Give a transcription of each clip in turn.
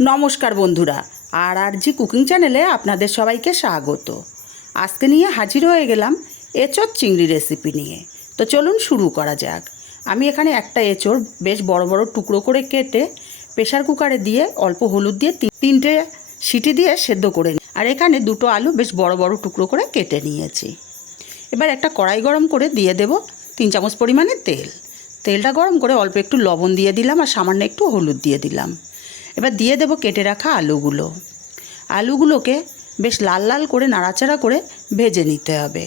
নমস্কার বন্ধুরা আর আর জি কুকিং চ্যানেলে আপনাদের সবাইকে স্বাগত। আজকে নিয়ে হাজির হয়ে গেলাম এঁচোড় চিংড়ি রেসিপি নিয়ে। তো চলুন শুরু করা যাক। আমি এখানে একটা এঁচোড় বেশ বড় বড় টুকরো করে কেটে প্রেশার কুকারে দিয়ে অল্প হলুদ দিয়ে তিন- তিনটে সিটি দিয়ে সেদ্ধ করে নিই। আর এখানে দুটো আলু বেশ বড় বড় টুকরো করে কেটে নিয়েছি। এবার একটা কড়াই গরম করে দিয়ে দেব তিন চামচ পরিমাণে তেল। তেলটা গরম করে অল্প একটু লবণ দিয়ে দিলাম আর সামান্য একটু হলুদ দিয়ে দিলাম। এবার দিয়ে দেব কেটে রাখা আলুগুলো। আলুগুলোকে বেশ লাল লাল করে, নাড়াচাড়া করে ভেজে নিতে হবে।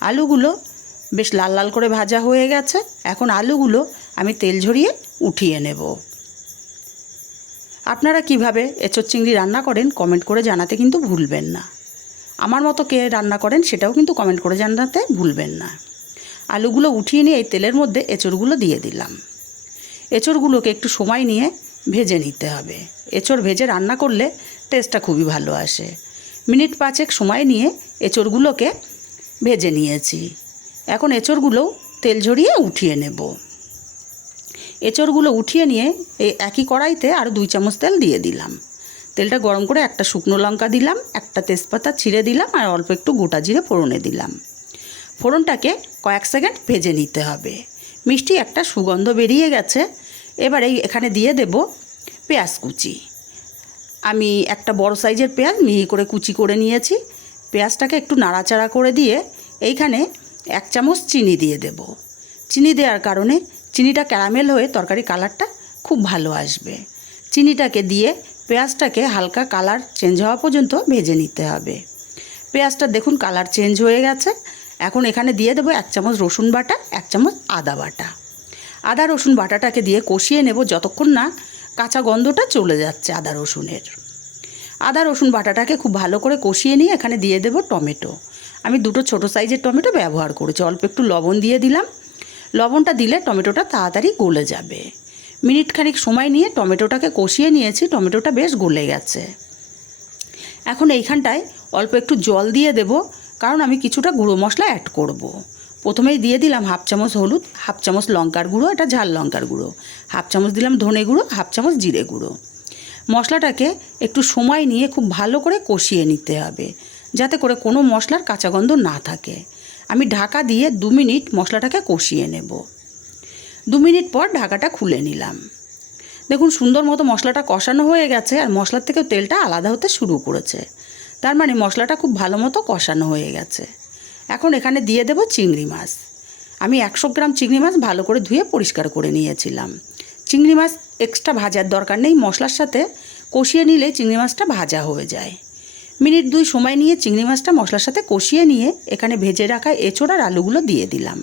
আলুগুলো বেশ লাল লাল করে ভাজা হয়ে গেছে। এখন আলুগুলো আমি তেল ঝরিয়ে উঠিয়ে নেব। আপনারা কীভাবে এঁচোড় চিংড়ি রান্না করেন কমেন্ট করে জানাতে কিন্তু ভুলবেন না। আমার মতো কে রান্না করেন সেটাও কিন্তু কমেন্ট করে জানাতে ভুলবেন না। আলুগুলো উঠিয়ে নিয়ে এই তেলের মধ্যে এঁচড়গুলো দিয়ে দিলাম। এঁচড়গুলোকে একটু সময় নিয়ে ভেজে নিতে হবে। এঁচড় ভেজে রান্না করলে টেস্টটা খুবই ভালো আসে। মিনিট পাঁচেক সময় নিয়ে এঁচড়গুলোকে ভেজে নিয়েছি। এখন এঁচড়গুলোও তেল ঝরিয়ে উঠিয়ে নেব। এঁচড়গুলো উঠিয়ে নিয়ে এই একই কড়াইতে আরও দুই চামচ তেল দিয়ে দিলাম। তেলটা গরম করে একটা শুকনো লঙ্কা দিলাম, একটা তেজপাতা ছিঁড়ে দিলাম আর অল্প একটু গোটা জিরে ফোড়নে দিলাম। ফোড়নটাকে কয়েক সেকেন্ড ভেজে নিতে হবে। মিষ্টি একটা সুগন্ধ বেরিয়ে গেছে। এবারে এখানে দিয়ে দেব পেঁয়াজ কুচি। আমি একটা বড় সাইজের পেঁয়াজ মিহি করে কুচি করে নিয়েছি। পেঁয়াজটাকে একটু নাড়াচাড়া করে দিয়ে এইখানে এক চামচ চিনি দিয়ে দেব। চিনি দেওয়ার কারণে চিনিটা ক্যারামেল হয়ে তরকারি কালারটা খুব ভালো আসবে। চিনিটাকে দিয়ে পেঁয়াজটাকে হালকা কালার চেঞ্জ হওয়া পর্যন্ত ভেজে নিতে হবে। পেঁয়াজটা দেখুন কালার চেঞ্জ হয়ে গেছে। এখন এখানে দিয়ে দেবো এক চামচ রসুন বাটা, এক চামচ আদা বাটা। আদা, রসুন বাটাটাকে দিয়ে কষিয়ে নেব যতক্ষণ না কাঁচা গন্ধটা চলে যাচ্ছে আদা, রসুনের। আদা, রসুন বাটাটাকে খুব ভালো করে কষিয়ে নিয়ে এখানে দিয়ে দেবো টমেটো। আমি দুটো ছোট সাইজের টমেটো ব্যবহার করেছি, অল্প একটু লবণ দিয়ে দিলাম। লবণটা দিলে টমেটোটা তাড়াতাড়ি গলে যাবে। মিনিট খানিক সময় নিয়ে টমেটোটাকে কষিয়ে নিয়েছি, টমেটোটা বেশ গলে গেছে। এখন এইখানটায় অল্প একটু জল দিয়ে দেব, কারণ আমি কিছুটা গুঁড়ো মশলা অ্যাড করব। প্রথমেই দিয়ে দিলাম হাফ চামচ হলুদ, হাফ চামচ লঙ্কার গুঁড়ো এটা ঝাল লঙ্কার গুঁড়ো। হাফ চামচ দিলাম ধনে গুঁড়ো, হাফ চামচ জিরে গুঁড়ো। মশলাটাকে একটু সময় নিয়ে খুব ভালো করে কষিয়ে নিতে হবে, যাতে করে কোনো মশলার কাঁচা গন্ধ না থাকে। আমি ঢাকা দিয়ে দু মিনিট মশলাটাকে কষিয়ে নেব। দু মিনিট পর ঢাকাটা খুলে নিলাম। দেখুন, সুন্দর মতো মশলাটা কষানো হয়ে গেছে আর মশলার থেকেও তেলটা আলাদা হতে শুরু করেছে। তার মানে মশলাটা খুব ভালো মতো কষানো হয়ে গেছে। এখন এখানে দিয়ে দেব চিংড়ি মাছ। আমি একশো গ্রাম চিংড়ি মাছ ভালো করে ধুয়ে পরিষ্কার করে নিয়েছিলাম। চিংড়ি মাছ এক্সট্রা ভাজার দরকার নেই, মশলার সাথে কষিয়ে নিলে চিংড়ি মাছটা ভাজা হয়ে যায়। মিনিট দুই সময় নিয়ে চিংড়ি মাছটা মশলার সাথে কষিয়ে নিয়ে এখানে ভেজে রাখা এঁচোড় আর আলুগুলো দিয়ে দিলাম।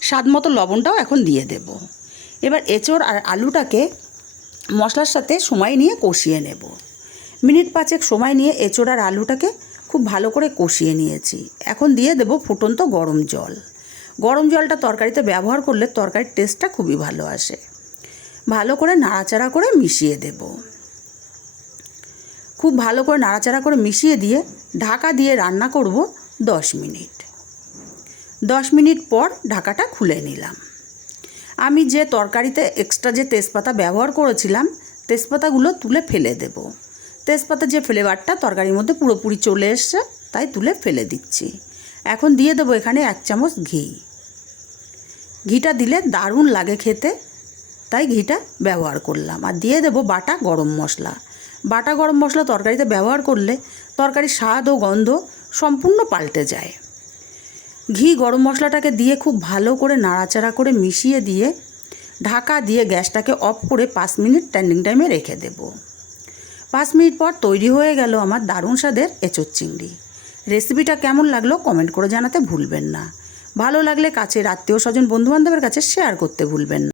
স্বাদ মতো লবণটাও এখন দিয়ে দেব। এবার এঁচোড় আর আলুটাকে মশলার সাথে সময় নিয়ে কষিয়ে নেব। মিনিট পাঁচেক সময় নিয়ে এঁচোড় আর আলুটাকে খুব ভালো করে কষিয়ে নিয়েছি। এখন দিয়ে দেব ফুটন্ত গরম জল। গরম জলটা তরকারিতে ব্যবহার করলে তরকারির টেস্টটা খুবই ভালো আসে। ভালো করে নাড়াচাড়া করে মিশিয়ে দেব। খুব ভালো করে নাড়াচাড়া করে মিশিয়ে দিয়ে ঢাকা দিয়ে রান্না করব দশ মিনিট। দশ মিনিট পর ঢাকাটা খুলে নিলাম। আমি যে তরকারিতে এক্সট্রা যে তেজপাতা ব্যবহার করেছিলাম, তেজপাতাগুলো তুলে ফেলে দেব। তেজপাতার যে ফ্লেভারটা, তরকারির মধ্যে পুরোপুরি চলে এসছে, তাই তুলে ফেলে দিচ্ছি। এখন দিয়ে দেবো এখানে এক চামচ ঘি। ঘিটা দিলে দারুণ লাগে খেতে, তাই ঘিটা ব্যবহার করলাম। আর দিয়ে দেবো বাটা গরম মশলা। বাটা গরম মশলা তরকারিতে ব্যবহার করলে তরকারির স্বাদ ও গন্ধ সম্পূর্ণ পাল্টে যায়। ঘি গরম মশলাটাকে দিয়ে খুব ভালো করে নাড়াচাড়া করে মিশিয়ে দিয়ে ঢাকা দিয়ে গ্যাসটাকে অফ করে পাঁচ মিনিট স্ট্যান্ডিং টাইমে রেখে দেব। পাঁচ মিনিট পর তৈরি হয়ে গেল আমার দারুণ স্বাদের এঁচোর চিংড়ি। রেসিপিটা কেমন লাগল কমেন্ট করে জানাতে ভুলবেন না। ভালো লাগলে কাছের আত্মীয় স্বজন বন্ধুবান্ধবের কাছে শেয়ার করতে ভুলবেন না।